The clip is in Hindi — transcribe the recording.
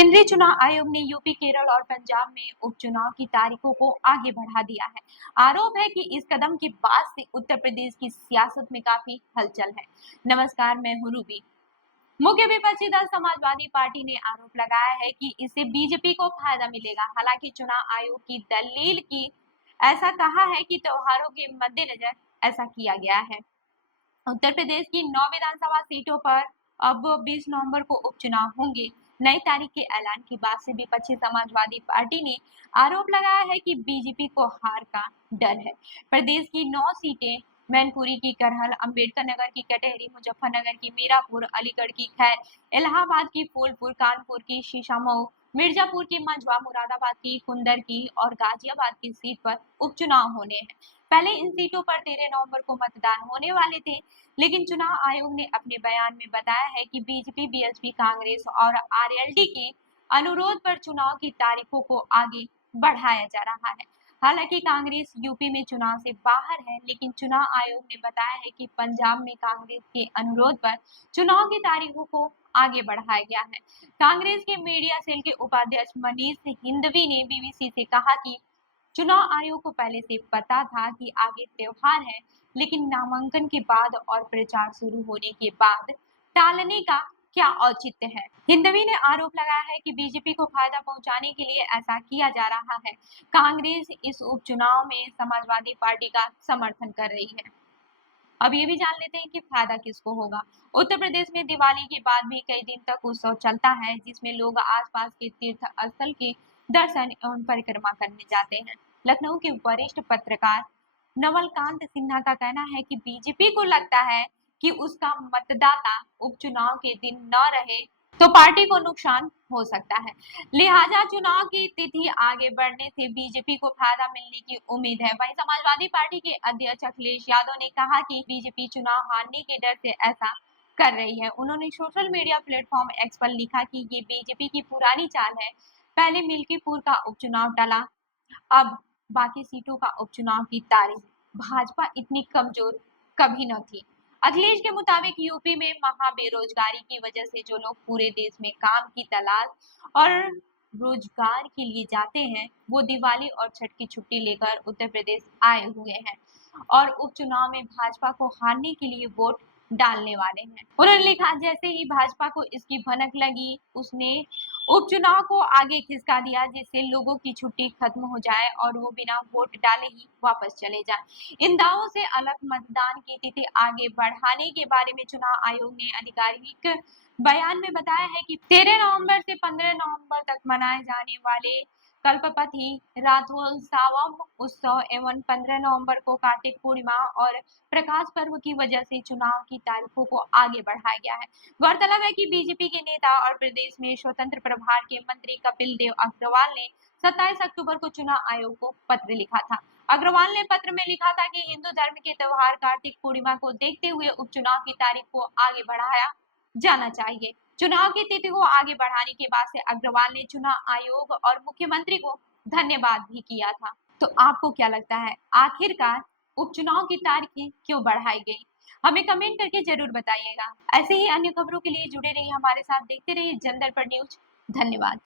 केंद्रीय चुनाव आयोग ने यूपी, केरल और पंजाब में उपचुनाव की तारीखों को आगे बढ़ा दिया है। आरोप है कि इस कदम के बाद से उत्तर प्रदेश की सियासत में काफी हलचल है। नमस्कार, मैं हूं रूबी। मुख्य विपक्षी दल समाजवादी पार्टी ने आरोप लगाया है कि इससे बीजेपी को फायदा मिलेगा। हालांकि चुनाव आयोग की दलील की ऐसा कहा है कि त्योहारों के मद्देनजर ऐसा किया गया है। उत्तर प्रदेश की 9 विधानसभा सीटों पर अब 20 नवंबर को उपचुनाव होंगे। नई तारीख के ऐलान के बाद से विपक्षी समाजवादी पार्टी ने आरोप लगाया है कि बीजेपी को हार का डर है। प्रदेश की 9 सीटें मैनपुरी की करहल, अंबेडकर नगर की कटहरी, मुजफ्फरनगर की मीरापुर, अलीगढ़ की खैर, इलाहाबाद की फूलपुर, कानपुर की शीशामऊ, मिर्जापुर की मंझवा, मुरादाबाद की कुंदर की और गाजियाबाद की सीट पर उपचुनाव होने हैं। पहले इन सीटों पर 13 नवंबर को मतदान होने वाले थे, लेकिन चुनाव आयोग ने अपने बयान में बताया है कि बीजेपी, बीएसपी, कांग्रेस और आरएलडी के अनुरोध पर चुनाव की तारीखों को आगे बढ़ाया जा रहा है। हालांकि कांग्रेस यूपी में चुनाव से बाहर है, लेकिन चुनाव आयोग ने बताया है कि पंजाब में कांग्रेस के अनुरोध पर चुनाव की तारीखों को आगे बढ़ाया गया है। कांग्रेस के मीडिया सेल के उपाध्यक्ष मनीष हिंदवी ने बीबीसी से कहा कि चुनाव आयोग को पहले से पता था कि आगे त्योहार है, लेकिन नामांकन के बाद और प्रचार शुरू होने के बाद टालने का क्या औचित्य है। हिंदवी ने आरोप लगाया है कि बीजेपी को फायदा पहुंचाने के लिए ऐसा किया जा रहा है। कांग्रेस इस उपचुनाव में समाजवादी पार्टी का समर्थन कर रही है। अब ये भी जान लेते हैं कि फायदा किसको होगा। उत्तर प्रदेश में दिवाली के बाद भी कई दिन तक उत्सव चलता है, जिसमें लोग आसपास के तीर्थ स्थल के दर्शन एवं परिक्रमा करने जाते हैं। लखनऊ के वरिष्ठ पत्रकार नवलकांत सिन्हा का कहना है कि बीजेपी को लगता है कि उसका मतदाता उपचुनाव के दिन न रहे तो पार्टी को नुकसान हो सकता है। लिहाजा चुनाव की तिथि आगे बढ़ने से बीजेपी को फायदा मिलने की उम्मीद है। वहीं समाजवादी पार्टी के अध्यक्ष अखिलेश यादव ने कहा कि बीजेपी चुनाव हारने के डर से ऐसा कर रही है। उन्होंने सोशल मीडिया प्लेटफॉर्म एक्स पर लिखा कि ये बीजेपी की पुरानी चाल है। पहले मिल्कीपुर का उपचुनाव टला, अब बाकी सीटों का उपचुनाव की तारीख। भाजपा इतनी कमजोर कभी न थी। अखिलेश के मुताबिक यूपी में महा बेरोजगारी की वजह से जो लोग पूरे देश में काम की तलाश और रोजगार के लिए जाते हैं, वो दिवाली और छठ की छुट्टी लेकर उत्तर प्रदेश आए हुए हैं और उपचुनाव में भाजपा को हारने के लिए वोट डालने वाले हैं। उन्होंने लिखा, जैसे ही भाजपा को इसकी भनक लगी, उसने उपचुनाव को आगे खिसका दिया, जिससे लोगों की छुट्टी खत्म हो जाए और वो बिना वोट डाले ही वापस चले जाए। इन दावों से अलग मतदान की तिथि आगे बढ़ाने के बारे में चुनाव आयोग ने आधिकारिक बयान में बताया है कि 13 नवंबर से 15 नवंबर तक मनाए जाने वाले कल्पपथी राथोत्सवम उत्सव एवं 15 नवंबर को कार्तिक पूर्णिमा और प्रकाश पर्व की वजह से चुनाव की तारीखों को आगे बढ़ाया गया है। गौरतलब है कि बीजेपी के नेता और प्रदेश में स्वतंत्र प्रभार के मंत्री कपिल देव अग्रवाल ने 27 अक्टूबर को चुनाव आयोग को पत्र लिखा था। अग्रवाल ने पत्र में लिखा था कि हिंदू धर्म के त्योहार कार्तिक पूर्णिमा को देखते हुए उपचुनाव की तारीख को आगे बढ़ाया जाना चाहिए। चुनाव की तिथि को आगे बढ़ाने के बाद से अग्रवाल ने चुनाव आयोग और मुख्यमंत्री को धन्यवाद भी किया था। तो आपको क्या लगता है, आखिरकार उपचुनाव की तारीखें क्यों बढ़ाई गई? हमें कमेंट करके जरूर बताइएगा। ऐसे ही अन्य खबरों के लिए जुड़े रहिए हमारे साथ, देखते रहिए जन दर्पण न्यूज। धन्यवाद।